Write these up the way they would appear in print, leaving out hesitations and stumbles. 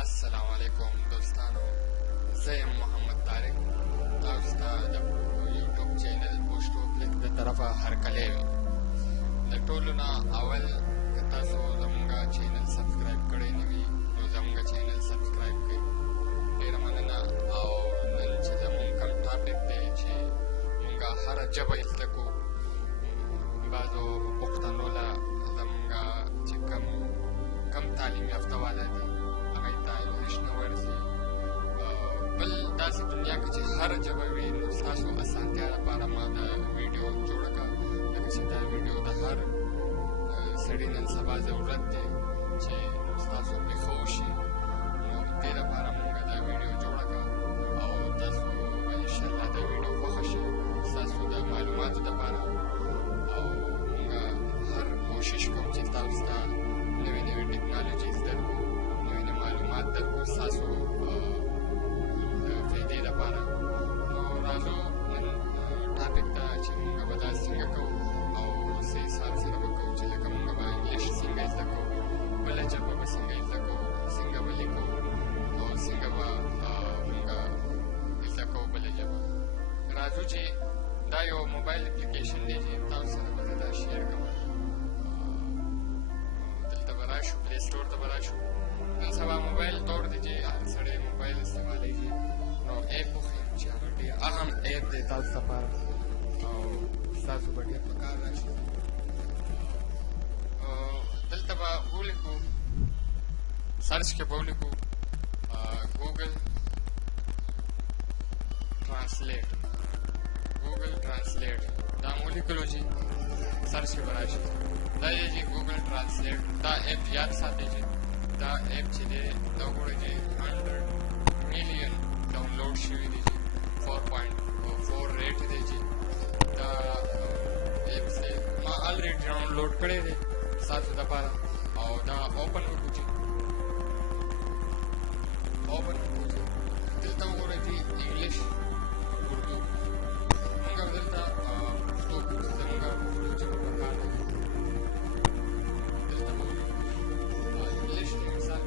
السلام علیکم دوستانو، زه یم محمد طارق. تاسو ته د یوټیوب چینل پښتو کلیک د طرفه هرکلی یم. د ټولو نه اول که تاسو زموږ چینل سبسکرایب کړی نه وي نو زموږ چینل سبسکرایب کړئ. ډېره مننه. او نن چې زموږ کوم ټاپک دی چې موږ هره ژبه زده کړو، بعضو پښتنو له زموږ چې کم تعلیم یافته والا دي هغوی ته انګلیش نه ورځي. بل داسې دنیا کې چې هره ژبه وي نو ستاسو اسانتیا لپاره ما دا ویډیو جوړه کړه، ځکه چې دا ویډیو د هر سړي نن سبا ضرورت دی چې ستاسو پرې ښه وشي. نو دې لپاره موږ دا ویډیو جوړه کړه او تاسو به انشاءالله دا ویډیو خوښه شي ستاسو د معلوماتو دپاره. او موږ هر کوشش کوو چې تاسو ته نوې نوې ټکنالوژي زده کړو، نوې نوې معلومات درکړو ستاسو د فایدې لپاره. نو راځو نن ټاپک ته چې موږ به دا څنګه کوو او څه حساب سره به کوو چې لکه موږ به انګلیش څنګه زده کوو، بله ژبه به څنګه زده کوو، څنګه به لیکو او څنګه به موږ زده کوو بله ژبه. راځو چې دا یو موبایل اپلیکیشن دی چې تاسو سره به زه دا شیر کوم. دلته به راشو، پلی سټور ته به راشو. نن سبا موبایل دور دی چې هر سړی موبایل استعمالیږي، نو ایپ وښیم چې هغه ډېر اهم ایپ دی تاسو لپاره او ستاسو به ډېر په کار راشي. دلته به ولیکو، سرچ کې به ولیکو ګوګل ټرانسلیټ. ګوګل ټرانسلیټ دا مو لیکلو چې سرچ کې به راشي. دا دی چې ګوګل ټرانسلیټ. دا ایپ یاد ساتئ چې دا ایپ چې دی دا وګورئ چې 100 میلیون ډاونلوډ شوي دي چې 4.4 ریټ دی چې دا ایپ دی ما الریډي ډاونلوډ کړی دی ستاسو دپاره. او دا اوپن وکړو چې دلته وګورئ چې انګلیش اردو موږ به دلته پښتو کړو چې زموږ پښتو ژبه په کار ده. دلته به ولیکو انګلیش کې مثال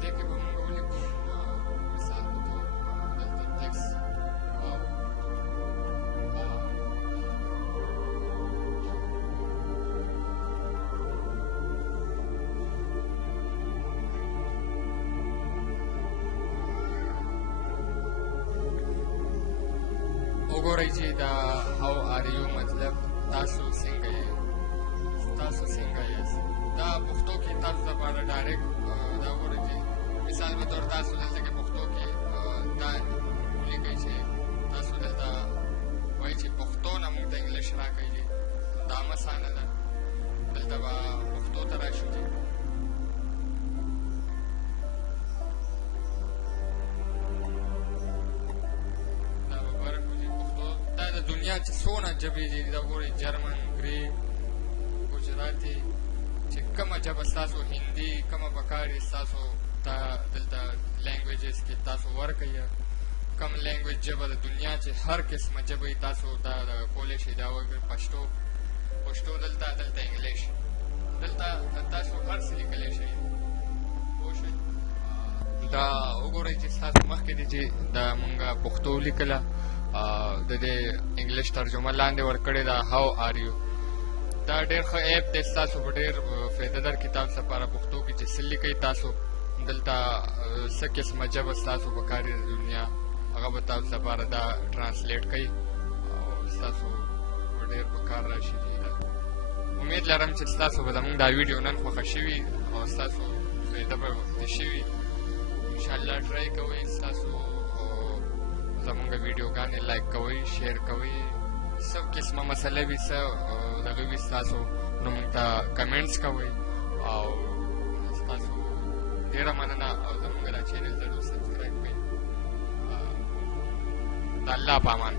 دې کې به موږ ولیکو مثال په طور دلته ټیکس وګورئ چې دا هاو آر یو مطلب تاسو څنګه یې، تاسو څنګه یاست. دا پښتو کې تاسو لپاره ډایرکټ دا وګورئ چې مثال په طور تاسو دلته کې پښتو کې دا ولیکئ چې تاسو دلته وایئ چې پښتو نه موږ ته انګلیش راکړئ. دا هم اسانه ده. دلته به پښتو ته راشو چې دنیا چې څونه ژبې دي دا وګورئ جرمن، ګریک، ګجراتي، چې کومه ژبه ستاسو هندي کومه پکار وي ستاسو ته دلته لینګویجز کې تاسو ورکئ. کوم لینګویج ژبه د دنیا چې هر قسمه ژبه یې تاسو دا کولی شئ. دا وګورئ پښتو دلته انګلیش دلته تاسو هر څه لیکلی شئ. پوه شئ. دا وګورئ چې ستاسو مخکې دی چې دا مونږ پښتو لیکله، د دې انګلیش ترجمه لاندې ورکړې ده هاو آر یو. دا ډېر ښه ایپ دی ستاسو به ډېر فایده درکړي تاسو لپاره پښتو کې چې څه لیکئ تاسو دلته څه قسمه ژبه ستاسو په کار د دنیا هغه به تاسو لپاره دا ټرانسلیټ کوي او ستاسو به ډېر په کار راشي. امید لرم چې ستاسو به زموږ دا ویډیو نن خوښه شوي او ستاسو فایده به ورته شوي. انشاءالله ټرای کوئ، ستاسو زموږ ویډیوګانې لایک کوئ، شیر کوئ، څه قسمه مسله وي څه دغه وي ستاسو نو موږ ته کمنټس کوئ. او ستاسو ډېره مننه او زموږ دا چینل ضرور سبسکرایب کړئ. د الله په امان.